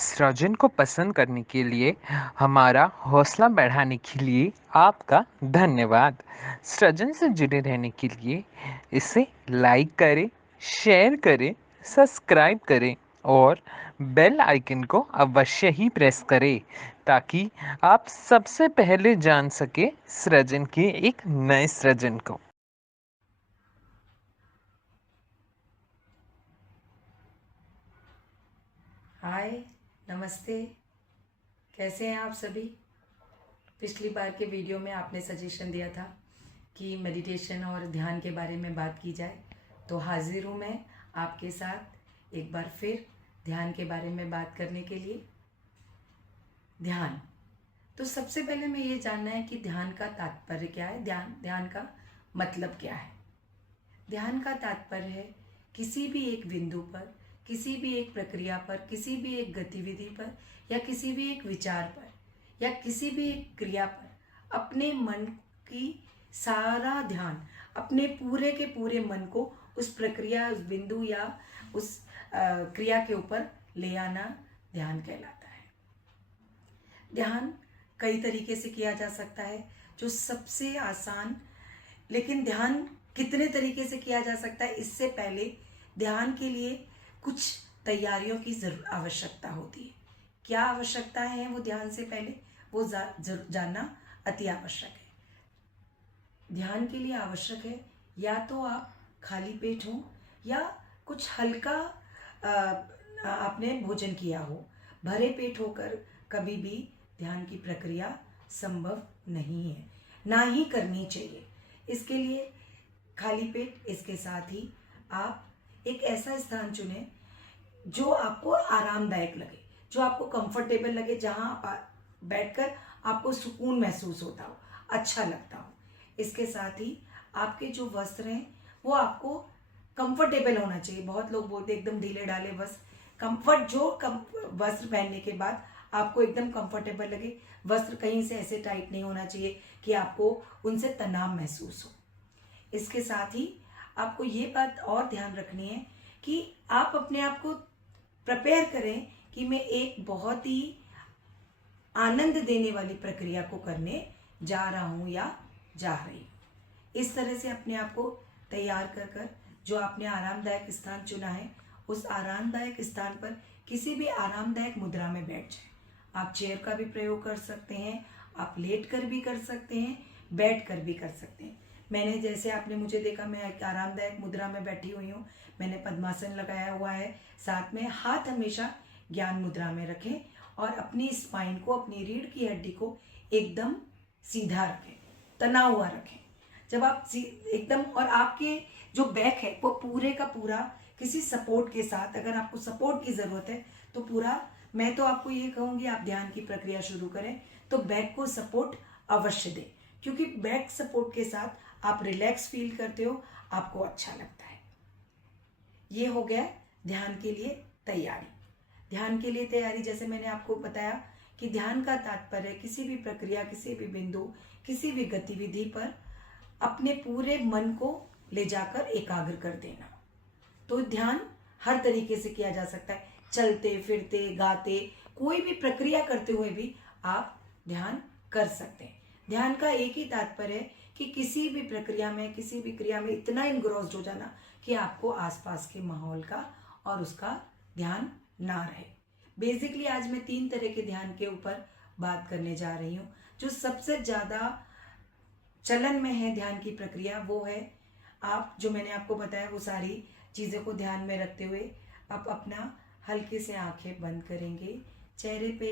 सृजन को पसंद करने के लिए, हमारा हौसला बढ़ाने के लिए आपका धन्यवाद। सृजन से जुड़े रहने के लिए इसे लाइक करें, शेयर करें, सब्सक्राइब करें और बेल आइकन को अवश्य ही प्रेस करें ताकि आप सबसे पहले जान सके सृजन के एक नए सृजन को। हाय, नमस्ते। कैसे हैं आप सभी? पिछली बार के वीडियो में आपने सजेशन दिया था कि मेडिटेशन और ध्यान के बारे में बात की जाए, तो हाजिर हूँ मैं आपके साथ एक बार फिर ध्यान के बारे में बात करने के लिए। ध्यान, तो सबसे पहले मैं ये जानना है कि ध्यान का तात्पर्य क्या है, ध्यान का मतलब क्या है। ध्यान का तात्पर्य है किसी भी एक बिंदु पर, किसी भी एक प्रक्रिया पर, किसी भी एक गतिविधि पर या किसी भी एक विचार पर या किसी भी एक क्रिया पर अपने मन की सारा ध्यान, अपने पूरे के पूरे मन को उस प्रक्रिया, उस बिंदु या उस क्रिया के ऊपर ले आना ध्यान कहलाता है। ध्यान कई तरीके से किया जा सकता है। जो सबसे आसान, लेकिन ध्यान कितने तरीके से किया जा सकता है, इससे पहले ध्यान के लिए कुछ तैयारियों की आवश्यकता होती है। क्या आवश्यकता है वो ध्यान से पहले, वो जानना अति आवश्यक है। ध्यान के लिए आवश्यक है या तो आप खाली पेट हो या कुछ हल्का आपने भोजन किया हो। भरे पेट होकर कभी भी ध्यान की प्रक्रिया संभव नहीं है, ना ही करनी चाहिए। इसके लिए खाली पेट, इसके साथ ही आप एक ऐसा स्थान चुनें जो आपको आरामदायक लगे, जो आपको कंफर्टेबल लगे, जहां आप बैठकर आपको सुकून महसूस होता हो, अच्छा लगता हो। इसके साथ ही आपके जो वस्त्र हैं वो आपको कंफर्टेबल होना चाहिए। बहुत लोग बोलते हैं एकदम ढीले ढाले वस्त्र। कंफर्ट वस्त्र पहनने के बाद आपको एकदम कंफर्टेबल लगे। वस्त्र कहीं से ऐसे टाइट नहीं होना चाहिए कि आपको उनसे तनाव महसूस हो। इसके साथ ही आपको ये बात और ध्यान रखनी है कि आप अपने आप को प्रिपेयर करें कि मैं एक बहुत ही आनंद देने वाली प्रक्रिया को करने जा रहा हूं या जा रही हूं। इस तरह से अपने आप को तैयार कर कर जो आपने आरामदायक स्थान चुना है, उस आरामदायक स्थान पर किसी भी आरामदायक मुद्रा में बैठ जाए। आप चेयर का भी प्रयोग कर सकते हैं, आप लेट कर भी कर सकते हैं, बैठ कर भी कर सकते हैं। मैंने, जैसे आपने मुझे देखा, मैं एक आरामदायक मुद्रा में बैठी हुई हूँ। मैंने पद्मासन लगाया हुआ है, साथ में हाथ हमेशा ज्ञान मुद्रा में रखें और अपनी स्पाइन को, अपनी रीढ़ की हड्डी को एकदम सीधा रखें, तना हुआ रखें। जब आप एकदम, और आपके जो बैक है वो पूरे का पूरा किसी सपोर्ट के साथ, अगर आपको सपोर्ट की ज़रूरत है तो पूरा, मैं तो आपको ये कहूँगी आप ध्यान की प्रक्रिया शुरू करें तो बैक को सपोर्ट अवश्य दें, क्योंकि बैक सपोर्ट के साथ आप रिलैक्स फील करते हो, आपको अच्छा लगता है। ये हो गया ध्यान के लिए तैयारी। ध्यान के लिए तैयारी, जैसे मैंने आपको बताया कि ध्यान का तात्पर्य किसी भी प्रक्रिया, किसी भी बिंदु, किसी भी गतिविधि पर अपने पूरे मन को ले जाकर एकाग्र कर देना। तो ध्यान हर तरीके से किया जा सकता है। चलते फिरते, गाते, कोई भी प्रक्रिया करते हुए भी आप ध्यान कर सकते हैं। ध्यान का एक ही तात्पर्य है कि किसी भी प्रक्रिया में, किसी भी क्रिया में इतना इनग्रोस्ड हो जाना कि आपको आसपास के माहौल का और उसका ध्यान ना रहे। बेसिकली आज मैं 3 तरह के ध्यान के ऊपर बात करने जा रही हूँ। जो सबसे ज़्यादा चलन में है ध्यान की प्रक्रिया, वो है, आप जो मैंने आपको बताया वो सारी चीज़ों को ध्यान में रखते हुए आप अपना हल्के से आंखें बंद करेंगे, चेहरे पे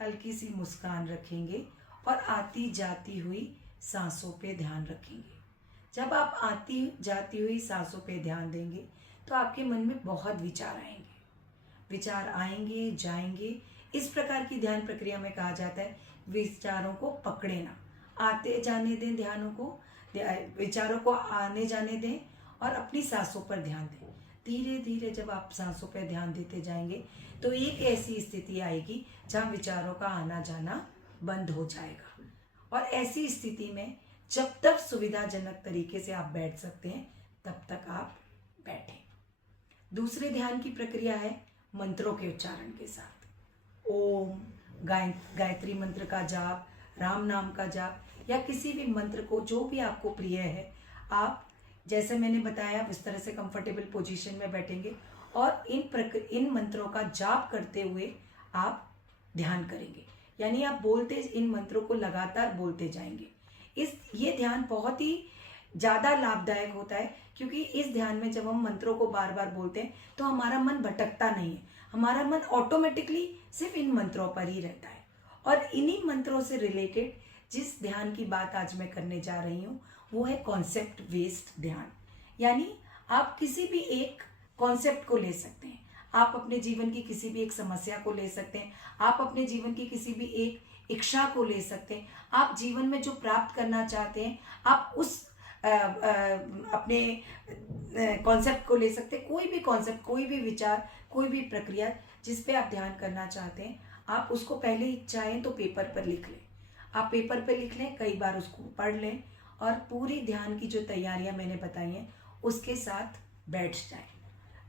हल्की सी मुस्कान रखेंगे और आती जाती हुई सांसों पे ध्यान रखेंगे। जब आप आती जाती हुई सांसों पे ध्यान देंगे तो आपके मन में बहुत विचार आएंगे, विचार आएंगे जाएंगे। इस प्रकार की ध्यान प्रक्रिया में कहा जाता है विचारों को पकड़े ना, आते जाने दें, ध्यानों को, विचारों को आने जाने दें और अपनी सांसों पर ध्यान दें। धीरे धीरे जब आप सांसों पर ध्यान देते जाएंगे तो एक ऐसी स्थिति आएगी जहाँ विचारों का आना जाना बंद हो जाएगा। और ऐसी स्थिति में जब तक सुविधाजनक तरीके से आप बैठ सकते हैं तब तक आप बैठें। दूसरे ध्यान की प्रक्रिया है मंत्रों के उच्चारण के साथ। ओम, गायत्री मंत्र का जाप, राम नाम का जाप, या किसी भी मंत्र को जो भी आपको प्रिय है, आप जैसे मैंने बताया उस तरह से कंफर्टेबल पोजीशन में बैठेंगे और इन मंत्रों का जाप करते हुए आप ध्यान करेंगे। यानी आप बोलते इन मंत्रों को लगातार बोलते जाएंगे। ये ध्यान बहुत ही ज़्यादा लाभदायक होता है, क्योंकि इस ध्यान में जब हम मंत्रों को बार बार बोलते हैं तो हमारा मन भटकता नहीं है, हमारा मन ऑटोमेटिकली सिर्फ इन मंत्रों पर ही रहता है। और इन्हीं मंत्रों से रिलेटेड जिस ध्यान की बात आज मैं करने जा रही हूँ वो है कॉन्सेप्ट बेस्ड ध्यान। यानी आप किसी भी एक कॉन्सेप्ट को ले सकते हैं, आप अपने जीवन की किसी भी एक समस्या को ले सकते हैं, आप अपने जीवन की किसी भी एक इच्छा को ले सकते हैं, आप जीवन में जो प्राप्त करना चाहते हैं आप उस अपने कॉन्सेप्ट को ले सकते हैं। कोई भी कॉन्सेप्ट, कोई भी विचार, कोई भी प्रक्रिया जिस पे आप ध्यान करना चाहते हैं, आप उसको पहले ही चाहें तो पेपर पर लिख लें। आप पेपर पर लिख लें, कई बार उसको पढ़ लें और पूरी ध्यान की जो तैयारियां मैंने बताई हैं उसके साथ बैठ जाएं।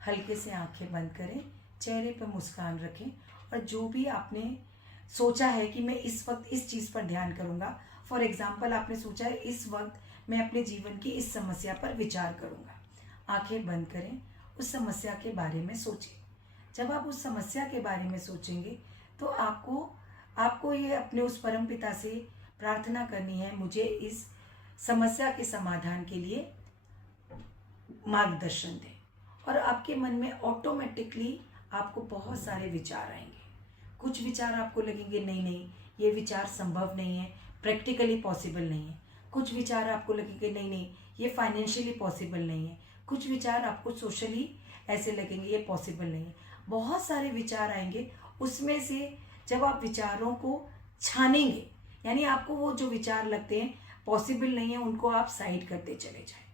हल्के से आंखें बंद करें, चेहरे पर मुस्कान रखें और जो भी आपने सोचा है कि मैं इस वक्त इस चीज़ पर ध्यान करूँगा, फॉर एग्जाम्पल आपने सोचा है इस वक्त मैं अपने जीवन की इस समस्या पर विचार करूँगा। आंखें बंद करें, उस समस्या के बारे में सोचें। जब आप उस समस्या के बारे में सोचेंगे तो आपको ये अपने उस परमपिता से प्रार्थना करनी है, मुझे इस समस्या के समाधान के लिए मार्गदर्शन दें। और आपके मन में ऑटोमेटिकली आपको बहुत सारे विचार आएंगे। कुछ विचार आपको लगेंगे नहीं नहीं ये विचार संभव नहीं है, प्रैक्टिकली पॉसिबल नहीं है। कुछ विचार आपको लगेंगे नहीं नहीं ये फाइनेंशियली पॉसिबल नहीं है। कुछ विचार आपको सोशली ऐसे लगेंगे ये पॉसिबल नहीं है। बहुत सारे विचार आएंगे, उसमें से जब आप विचारों को छानेंगे, यानी आपको वो जो विचार लगते हैं पॉसिबल नहीं है उनको आप साइड करते चले जाएं।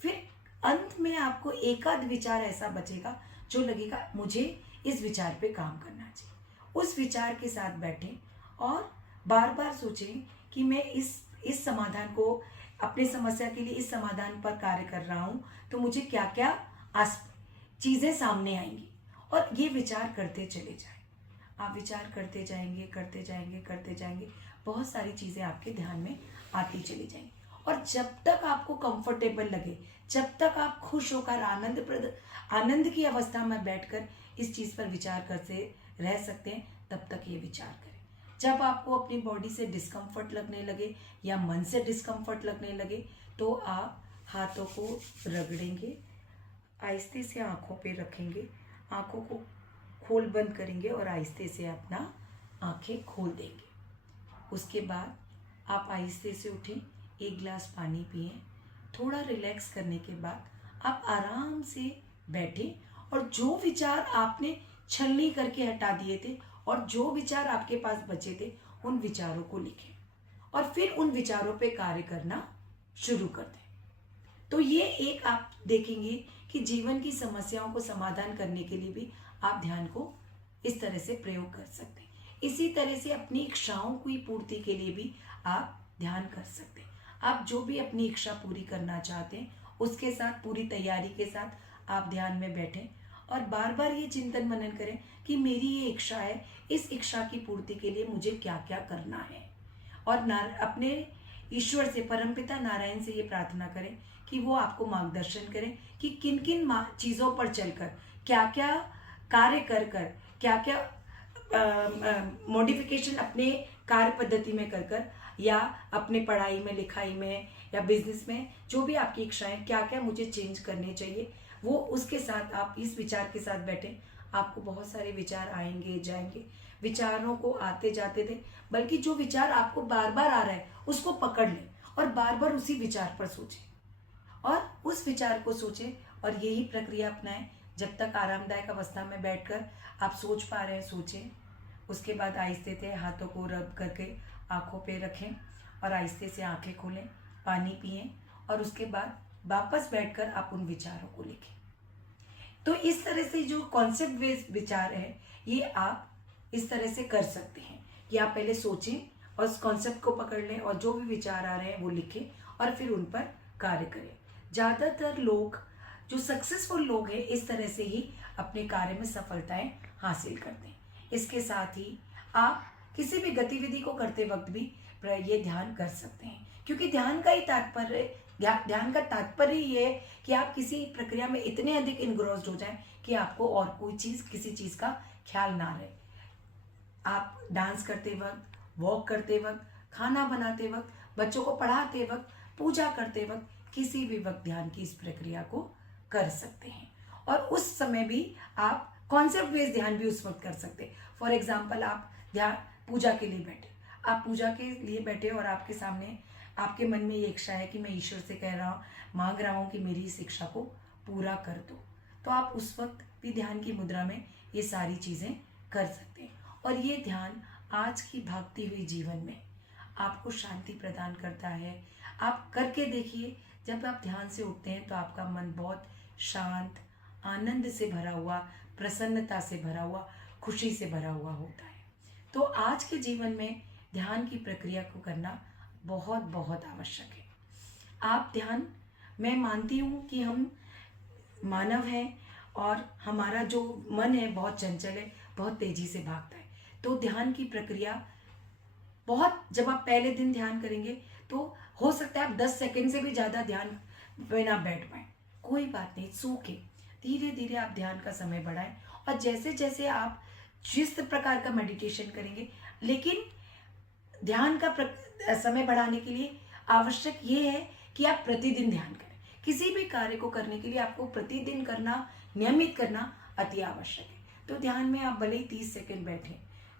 फिर अंत में आपको एकाध विचार ऐसा बचेगा जो लगेगा मुझे इस विचार पे काम करना चाहिए। उस विचार के साथ बैठें और बार बार सोचें कि मैं इस समाधान को, अपने समस्या के लिए इस समाधान पर कार्य कर रहा हूँ तो मुझे क्या क्या चीज़ें सामने आएंगी, और ये विचार करते चले जाएं। आप विचार करते जाएंगे करते जाएंगे करते जाएंगे, बहुत सारी चीज़ें आपके ध्यान में आती चली जाएंगी। और जब तक आपको कंफर्टेबल लगे, जब तक आप खुश होकर आनंद की अवस्था में बैठकर इस चीज़ पर विचार करते रह सकते हैं, तब तक ये विचार करें। जब आपको अपनी बॉडी से डिस्कम्फर्ट लगने लगे या मन से डिस्कम्फर्ट लगने लगे तो आप हाथों को रगड़ेंगे, आहिस्ते से आँखों पे रखेंगे, आँखों को खोल बंद करेंगे और आहिस्ते से अपना आँखें खोल देंगे। उसके बाद आप आहिस्ते से उठें, एक गिलास पानी पिएं, थोड़ा रिलैक्स करने के बाद आप आराम से बैठें और जो विचार आपने छलनी करके हटा दिए थे और जो विचार आपके पास बचे थे उन विचारों को लिखें और फिर उन विचारों पे कार्य करना शुरू कर दें। तो ये एक आप देखेंगे कि जीवन की समस्याओं को समाधान करने के लिए भी आप ध्यान को इस तरह से प्रयोग कर सकते हैं। इसी तरह से अपनी इच्छाओं की पूर्ति के लिए भी आप ध्यान कर सकते हैं। आप जो भी अपनी इच्छा पूरी करना चाहते हैं उसके साथ, पूरी तैयारी के साथ आप ध्यान में बैठें और बार बार ये चिंतन मनन करें कि मेरी ये इच्छा है, इस इच्छा की पूर्ति के लिए मुझे क्या क्या करना है। और अपने ईश्वर से, परमपिता नारायण से ये प्रार्थना करें कि वो आपको मार्गदर्शन करें कि किन किन चीज़ों पर चलकर, क्या क्या कार्य कर क्या क्या मॉडिफिकेशन अपने कार्य पद्धति में कर या अपने पढ़ाई में, लिखाई में या बिजनेस में, जो भी आपकी इच्छाएं, क्या क्या मुझे चेंज करने चाहिए, वो उसके साथ आप इस विचार के साथ बैठें। आपको बहुत सारे विचार आएंगे जाएंगे, विचारों को आते जाते थे, बल्कि जो विचार आपको बार बार आ रहा है उसको पकड़ लें और बार बार उसी विचार पर सोचें और उस विचार को सोचें और यही प्रक्रिया अपनाएं जब तक आरामदायक अवस्था में बैठकर आप सोच पा रहे हैं। सोचें, उसके बाद आहिस्ते से हाथों को रब करके आँखों पे रखें और आहिस्ते से आँखें खोलें, पानी पिएं और उसके बाद वापस बैठकर आप उन विचारों को लिखें। तो इस तरह से जो कॉन्सेप्ट बेस्ड विचार है ये आप इस तरह से कर सकते हैं कि आप पहले सोचें और उस कॉन्सेप्ट को पकड़ लें और जो भी विचार आ रहे हैं वो लिखें और फिर उन पर कार्य करें। ज़्यादातर लोग, जो सक्सेसफुल लोग हैं, इस तरह से ही अपने कार्य में सफलताएं हासिल करते हैं। इसके साथ ही आप किसी भी गतिविधि को करते वक्त भी ये ध्यान कर सकते हैं, क्योंकि ध्यान का ही तात्पर्य ध्यान का तात्पर्य ये है कि आप किसी प्रक्रिया में इतने अधिक इनग्रोस्ड हो जाएं कि आपको और कोई चीज़, किसी चीज़ का ख्याल ना रहे। आप डांस करते वक्त, वॉक करते वक्त, खाना बनाते वक्त, बच्चों को पढ़ाते वक्त, पूजा करते वक्त, किसी भी वक्त ध्यान की इस प्रक्रिया को कर सकते हैं। और उस समय भी आप कॉन्सेप्ट बेस्ड ध्यान भी उस वक्त कर सकते हैं। फॉर एग्जाम्पल, आप ध्यान पूजा के लिए बैठे, आप पूजा के लिए बैठे और आपके सामने आपके मन में ये इच्छा है कि मैं ईश्वर से कह रहा हूँ, मांग रहा हूँ कि मेरी इस इच्छा को पूरा कर दो, तो आप उस वक्त भी ध्यान की मुद्रा में ये सारी चीज़ें कर सकते हैं। और ये ध्यान आज की भागती हुई जीवन में आपको शांति प्रदान करता है। आप करके देखिए, जब आप ध्यान से उठते हैं तो आपका मन बहुत शांत, आनंद से भरा हुआ, प्रसन्नता से भरा हुआ, खुशी से भरा हुआ होता है। तो आज के जीवन में ध्यान की प्रक्रिया को करना बहुत बहुत आवश्यक है। आप ध्यान, मैं मानती हूँ कि हम मानव हैं और हमारा जो मन है बहुत चंचल है, बहुत तेजी से भागता है। तो ध्यान की प्रक्रिया बहुत, जब आप पहले दिन ध्यान करेंगे तो हो सकता है आप 10 सेकंड से भी ज़्यादा ध्यान में ना बैठ पाए, कोई बात नहीं, सूखे धीरे धीरे आप ध्यान का समय बढ़ाएं। और जैसे जैसे आप जिस प्रकार का मेडिटेशन करेंगे, लेकिन ध्यान का समय बढ़ाने के लिए आवश्यक ये है कि आप प्रतिदिन ध्यान करें। किसी भी कार्य को करने के लिए आपको प्रतिदिन करना, नियमित करना अति आवश्यक है। तो ध्यान में आप भले ही 30 सेकंड बैठें,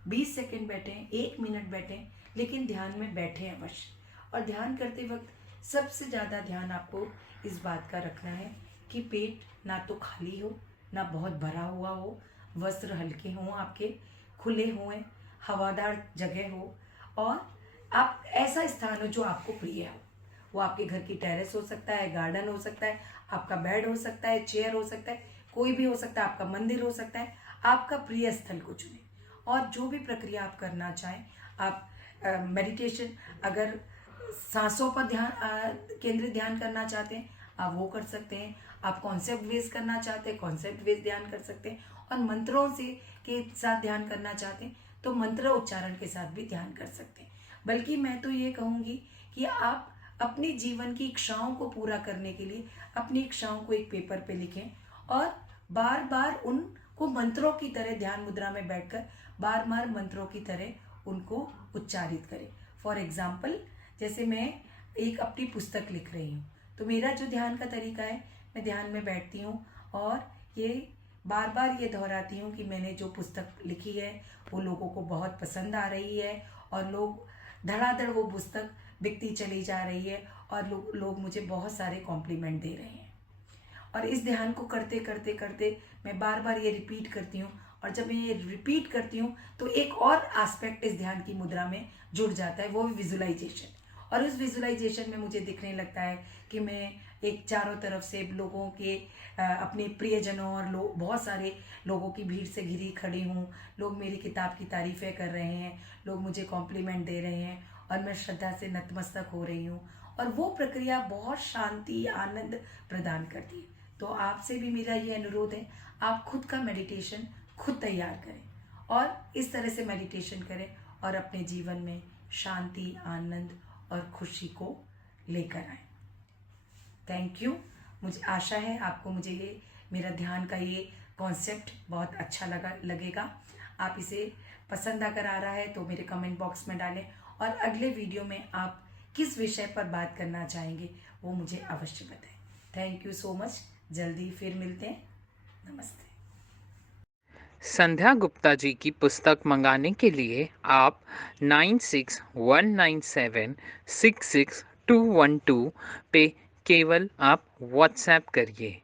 20 सेकंड बैठें, 1 मिनट बैठें, लेकिन ध्यान में बैठें अवश्य। और ध्यान करते वक्त सबसे ज़्यादा ध्यान आपको इस बात का रखना है कि पेट ना तो खाली हो, ना बहुत भरा हुआ हो, वस्त्र हल्के हों, आपके खुले हुए, हवादार जगह हो, और आप ऐसा स्थान हो जो आपको प्रिय हो। वो आपके घर की टेरेस हो सकता है, गार्डन हो सकता है, आपका बेड हो सकता है, चेयर हो सकता है, कोई भी हो सकता है, आपका मंदिर हो सकता है। आपका प्रिय स्थल को चुनें और जो भी प्रक्रिया आप करना चाहें, आप मेडिटेशन, अगर सांसों पर केंद्रित ध्यान करना चाहते हैं आप वो कर सकते हैं। आप कॉन्सेप्ट बेस्ड करना चाहते हैं, कॉन्सेप्ट बेस्ड ध्यान कर सकते हैं। और मंत्रों से के साथ ध्यान करना चाहते हैं तो मंत्र उच्चारण के साथ भी ध्यान कर सकते हैं। बल्कि मैं तो ये कहूँगी कि आप अपनी जीवन की इच्छाओं को पूरा करने के लिए अपनी इच्छाओं को एक पेपर पे लिखें और बार बार उनको मंत्रों की तरह ध्यान मुद्रा में बैठकर बार बार मंत्रों की तरह उनको उच्चारित करें। फॉर एग्जाम्पल, जैसे मैं एक अपनी पुस्तक लिख रही हूँ तो मेरा जो ध्यान का तरीका है, मैं ध्यान में बैठती हूँ और ये बार बार ये दोहराती हूँ कि मैंने जो पुस्तक लिखी है वो लोगों को बहुत पसंद आ रही है और लोग धड़ाधड़ वो पुस्तक बिकती चली जा रही है और लोग मुझे बहुत सारे कॉम्प्लीमेंट दे रहे हैं। और इस ध्यान को करते करते करते मैं बार बार ये रिपीट करती हूँ और जब मैं ये रिपीट करती हूँ तो एक और एस्पेक्ट इस ध्यान की मुद्रा में जुड़ जाता है, वो विजुअलाइजेशन। और उस विजुअलाइजेशन में मुझे दिखने लगता है कि मैं एक चारों तरफ से लोगों के अपने प्रियजनों और बहुत सारे लोगों की भीड़ से घिरी खड़ी हूँ। लोग मेरी किताब की तारीफ़ें कर रहे हैं, लोग मुझे कॉम्प्लीमेंट दे रहे हैं और मैं श्रद्धा से नतमस्तक हो रही हूँ और वो प्रक्रिया बहुत शांति, आनंद प्रदान करती है। तो आपसे भी मेरा ये अनुरोध है, आप खुद का मेडिटेशन खुद तैयार करें और इस तरह से मेडिटेशन करें और अपने जीवन में शांति, आनंद और खुशी को लेकर आए। Thank you. मुझे आशा है आपको मुझे ये मेरा ध्यान का ये कॉन्सेप्ट बहुत अच्छा लगेगा। आप इसे पसंद अगर आ रहा है तो मेरे कमेंट बॉक्स में डालें और अगले वीडियो में आप किस विषय पर बात करना चाहेंगे वो मुझे अवश्य बताएं। Thank you so much. जल्दी फिर मिलते हैं। नमस्ते। संध्या गुप्ता जी की पुस्तक मंगाने के लिए आप 9619766212 पे केवल आप व्हाट्सएप करिए।